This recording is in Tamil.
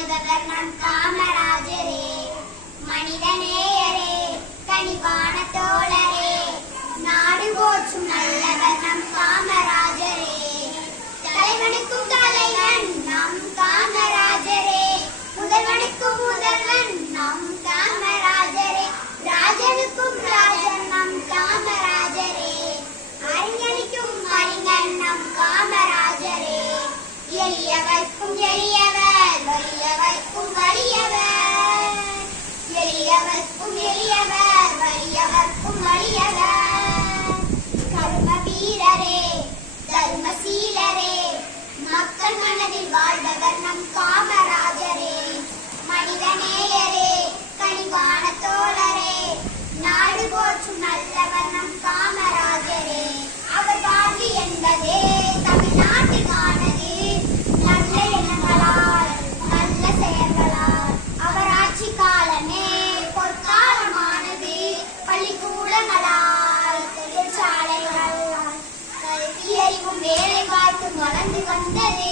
வாழ்பவர் நம் காமராஜரே. மனிதநேயரே, கனிவான தோழரே, நாடு போற்றும் நல்லவர் நம் காமராஜரே. தலைவனுக்கும் தலைவன் நம் காமராஜரே, முதல்வனுக்கும் முதல்வன் நம் காமராஜரே, ராஜனுக்கும் ராஜன் நம் காமராஜரே, அறிஞனுக்கும் அறிஞன் நம் காமராஜரே. எளியவர்க்கும் எளியவர், வலியவர்க்கும் வலியவர், எளியவர்க்கும் எளியவர், வலியவர்க்கும் வலியவர். கர்ம வீரரே, தர்மசீலரே, மக்கள் மனதில் வாழ்பவர் நம் காமராஜரே. மனிதநேயரே, கனிவான தோழரே, நாடு போற்றும் நல்லவர் நம் காமராஜரே. அவர் வாழ்வு என்பதே தமிழ்நாட்டுக்கானது, நல்ல எண்ணங்களால் நல்ல செயல்களால். அவர் ஆட்சி காலமே பொற்காலமானது, பள்ளிக்கூடங்களால் தொழிற்சாலைகளால் கல்வி அறிவும் வேலை வாய்ப்பும் வளர்ந்து வந்தது.